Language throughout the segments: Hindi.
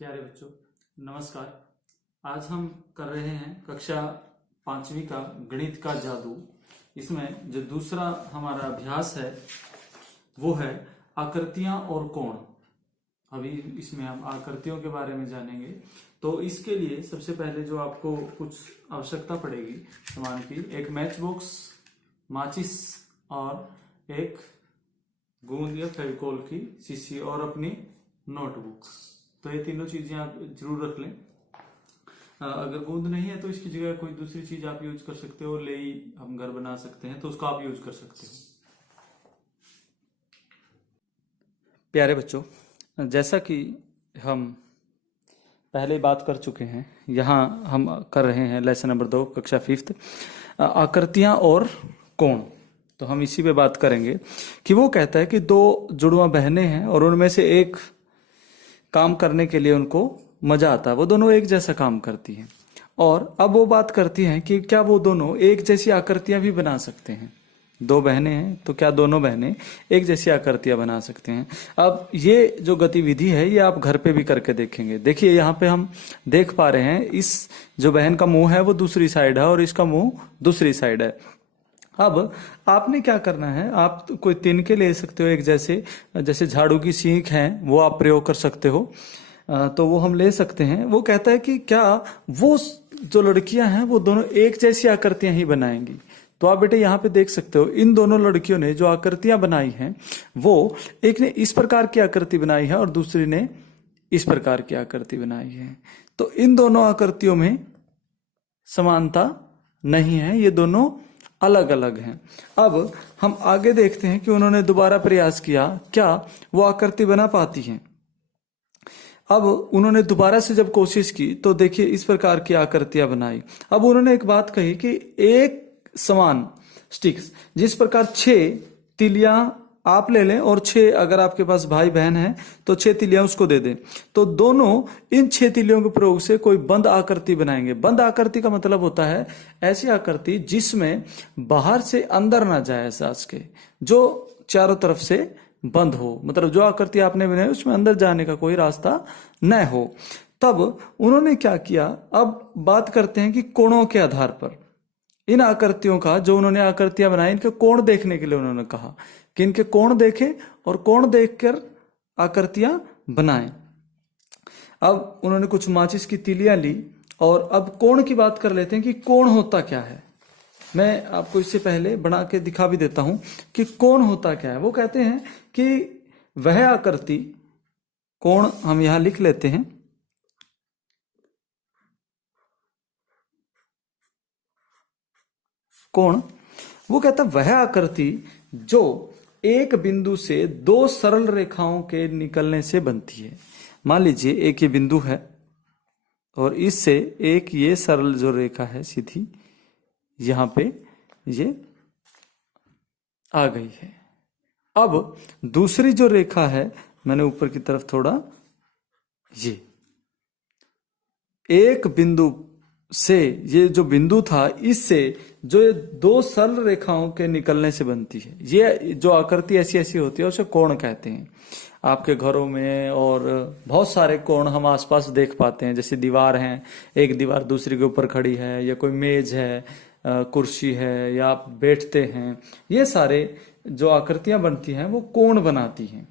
प्यारे बच्चों, नमस्कार। आज हम कर रहे हैं कक्षा 5वीं का गणित का जादू। इसमें जो दूसरा हमारा अभ्यास है वो है आकृतियां और कोण। अभी इसमें हम आकृतियों के बारे में जानेंगे। तो इसके लिए सबसे पहले जो आपको कुछ आवश्यकता पड़ेगी सामान की, एक मैच बॉक्स, माचिस और एक गोंद या फेविकोल की शीशी और अपनी नोटबुक। तो ये तीनों चीजें आप जरूर रख लें। अगर गोंद नहीं है तो इसकी जगह कोई दूसरी चीज आप यूज कर सकते हो। ले हम घर बना सकते हैं तो उसका आप यूज कर सकते हो। प्यारे बच्चों, जैसा कि हम पहले बात कर चुके हैं, यहाँ हम कर रहे हैं लेसन नंबर 2 कक्षा 5th आकृतियां और कोण। तो हम इसी पे बात करेंगे कि वो कहता है कि दो जुड़वा बहनें हैं और उनमें से एक काम करने के लिए उनको मजा आता है, वो दोनों एक जैसा काम करती हैं। और अब वो बात करती हैं कि क्या वो दोनों एक जैसी आकृतियां भी बना सकते हैं। दो बहनें हैं तो क्या दोनों बहनें एक जैसी आकृतियां बना सकते हैं। अब ये जो गतिविधि है ये आप घर पे भी करके देखेंगे। देखिए यहाँ पे हम देख पा रहे हैं, इस जो बहन का मुंह है वो दूसरी साइड है और इसका मुंह दूसरी साइड है। अब आपने क्या करना है, आप कोई तिनके ले सकते हो एक जैसे झाड़ू की सीख है वो आप प्रयोग कर सकते हो। तो वो हम ले सकते हैं। वो कहता है कि क्या वो जो लड़कियां हैं वो दोनों एक जैसी आकृतियां ही बनाएंगी। तो आप बेटे यहाँ पे देख सकते हो, इन दोनों लड़कियों ने जो आकृतियां बनाई हैं वो एक ने इस प्रकार की आकृति बनाई है और दूसरी ने इस प्रकार की आकृति बनाई है। तो इन दोनों आकृतियों में समानता नहीं है, ये दोनों अलग अलग हैं। अब हम आगे देखते हैं कि उन्होंने दोबारा प्रयास किया, क्या वो आकृति बना पाती हैं। अब उन्होंने दोबारा से जब कोशिश की तो देखिए इस प्रकार की आकृतियां बनाई। अब उन्होंने एक बात कही कि एक समान स्टिक्स, जिस प्रकार 6 तिलियां आप ले लें और 6 अगर आपके पास भाई बहन है तो 6 तिलियां उसको दे दें, तो दोनों इन 6 तिलियों के प्रयोग से कोई बंद आकृति बनाएंगे। बंद आकृति का मतलब होता है ऐसी आकृति जिसमें बाहर से अंदर ना जाए सांस के, जो चारों तरफ से बंद हो। मतलब जो आकृति आपने बनाई उसमें अंदर जाने का कोई रास्ता न हो। तब उन्होंने क्या किया, अब बात करते हैं कि कोणों के आधार पर इन आकृतियों का, जो उन्होंने आकृतियां बनाई, इनके कोण देखने के लिए उन्होंने कहा कि इनके कोण देखें और कोण देखकर आकृतियां बनाएं। अब उन्होंने कुछ माचिस की तीलियां ली और अब कोण की बात कर लेते हैं कि कोण होता क्या है। मैं आपको इससे पहले बना के दिखा भी देता हूं कि कोण होता क्या है। वो कहते हैं कि वह आकृति, कोण हम यहां लिख लेते हैं, कोण। वो कहता है वह आकृति जो एक बिंदु से 2 सरल रेखाओं के निकलने से बनती है। मान लीजिए एक ये बिंदु है और इससे एक ये सरल जो रेखा है सीधी यहां पे ये आ गई है। अब दूसरी जो रेखा है, मैंने ऊपर की तरफ थोड़ा, ये एक बिंदु से, ये जो बिंदु था इससे जो ये 2 सरल रेखाओं के निकलने से बनती है, ये जो आकृति ऐसी ऐसी होती है उसे कोण कहते हैं। आपके घरों में और बहुत सारे कोण हम आसपास देख पाते हैं। जैसे दीवार है, एक दीवार दूसरी के ऊपर खड़ी है, या कोई मेज है, कुर्सी है, या आप बैठते हैं, ये सारे जो आकृतियां बनती हैं वो कोण बनाती हैं।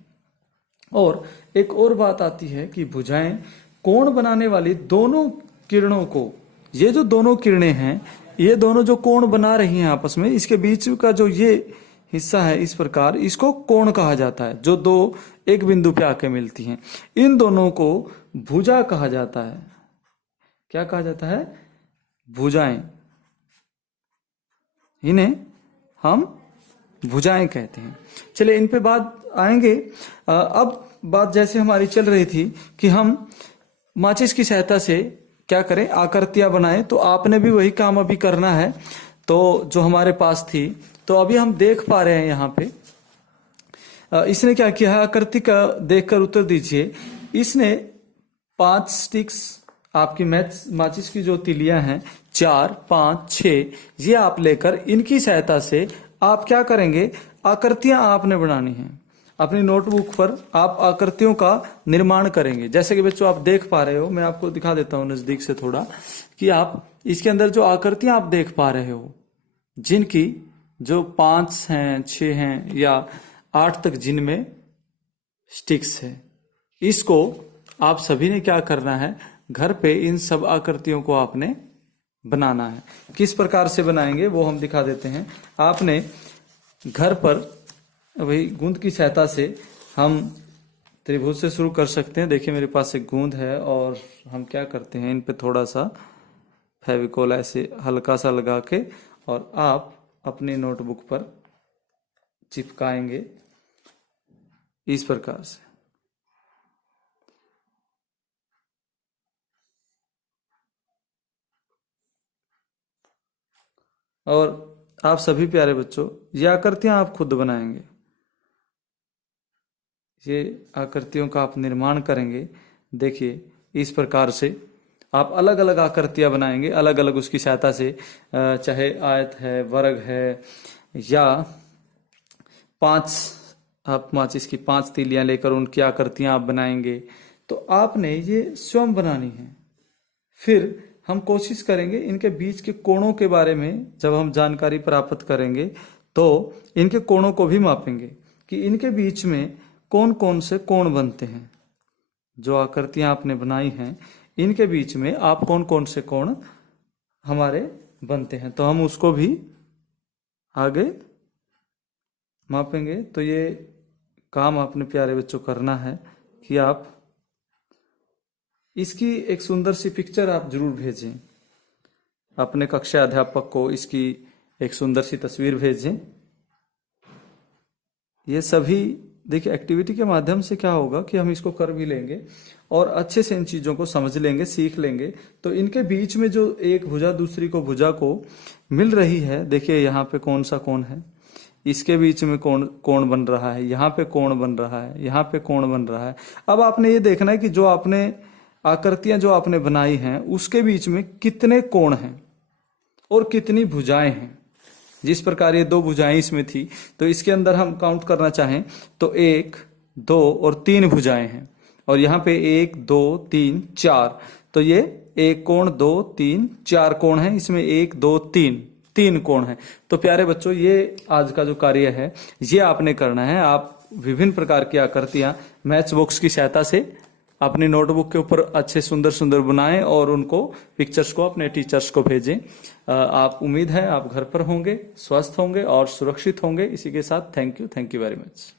और एक और बात आती है कि भुजाएं कोण बनाने वाली दोनों किरणों को, ये जो दोनों किरणें हैं ये दोनों जो कोण बना रही हैं आपस में, इसके बीच का जो ये हिस्सा है इस प्रकार, इसको कोण कहा जाता है। जो दो एक बिंदु पे आके मिलती हैं, इन दोनों को भुजा कहा जाता है। क्या कहा जाता है? भुजाएं। इन्हें हम भुजाएं कहते हैं। चलिए इन पे बात आएंगे। अब बात जैसे हमारी चल रही थी कि हम माचिस की सहायता से क्या करें, आकृतियां बनाएं। तो आपने भी वही काम अभी करना है, तो जो हमारे पास थी। तो अभी हम देख पा रहे हैं यहाँ पे इसने क्या किया है, आकृति का देखकर उत्तर दीजिए। इसने 5 स्टिक्स, आपकी माचिस की जो तिलियां हैं 4, 5, 6, ये आप लेकर इनकी सहायता से आप क्या करेंगे, आकृतियां आपने बनानी है। अपनी नोटबुक पर आप आकृतियों का निर्माण करेंगे। जैसे कि बच्चों आप देख पा रहे हो, मैं आपको दिखा देता हूं नजदीक से थोड़ा, कि आप इसके अंदर जो आकृतियां आप देख पा रहे हो, जिनकी जो 5 हैं, 6 हैं या 8 तक जिनमें स्टिक्स है, इसको आप सभी ने क्या करना है, घर पे इन सब आकृतियों को आपने बनाना है। किस प्रकार से बनाएंगे वो हम दिखा देते हैं। आपने घर पर वही गूंद की सहायता से हम त्रिभुज से शुरू कर सकते हैं। देखिए मेरे पास एक गूंद है और हम क्या करते हैं, इन पे थोड़ा सा फेविकोल ऐसे हल्का सा लगा के और आप अपनी नोटबुक पर चिपकाएंगे इस प्रकार से। और आप सभी प्यारे बच्चों ये आकृतियां आप खुद बनाएंगे। ये आकृतियों का आप निर्माण करेंगे। देखिए इस प्रकार से आप अलग अलग आकृतियां बनाएंगे, अलग अलग उसकी सहायता से, चाहे आयत है, वर्ग है, या 5 माचिस की 5 तीलियां लेकर उनकी आकृतियां आप बनाएंगे। तो आपने ये स्वयं बनानी है। फिर हम कोशिश करेंगे इनके बीच के कोणों के बारे में, जब हम जानकारी प्राप्त करेंगे तो इनके कोणों को भी मापेंगे कि इनके बीच में कौन कौन से कोण बनते हैं। जो आकृतियां आपने बनाई हैं इनके बीच में आप कौन कौन से कोण हमारे बनते हैं, तो हम उसको भी आगे मापेंगे। तो ये काम आपने प्यारे बच्चों करना है कि आप इसकी एक सुंदर सी पिक्चर आप जरूर भेजें अपने कक्षा अध्यापक को, इसकी एक सुंदर सी तस्वीर भेजें। ये सभी देखिए एक्टिविटी के माध्यम से क्या होगा कि हम इसको कर भी लेंगे और अच्छे से इन चीजों को समझ लेंगे, सीख लेंगे। तो इनके बीच में जो एक भुजा दूसरी को भुजा को मिल रही है, देखिए यहाँ पे कौन सा कोण है, इसके बीच में कोण बन रहा है, यहाँ पे कोण बन रहा है, यहाँ पे कोण बन रहा है। अब आपने ये देखना है कि जो आपने आकृतियां जो आपने बनाई हैं उसके बीच में कितने कोण हैं और कितनी भुजाएं हैं। जिस प्रकार ये 2 भुजाएं इसमें थी, तो इसके अंदर हम काउंट करना चाहें तो 1, 2 और 3 भुजाएं हैं। और यहाँ पे 1, 2, 3, 4, तो ये 1 कोण, 2, 3, 4 कोण है। इसमें 1, 2, 3 कोण है। तो प्यारे बच्चों ये आज का जो कार्य है ये आपने करना है। आप विभिन्न प्रकार की आकृतियां मैच बॉक्स की सहायता से अपनी नोटबुक के ऊपर अच्छे सुंदर सुंदर बनाएं और उनको पिक्चर्स को अपने टीचर्स को भेजें। आप उम्मीद है आप घर पर होंगे, स्वस्थ होंगे और सुरक्षित होंगे। इसी के साथ थैंक यू वेरी मच।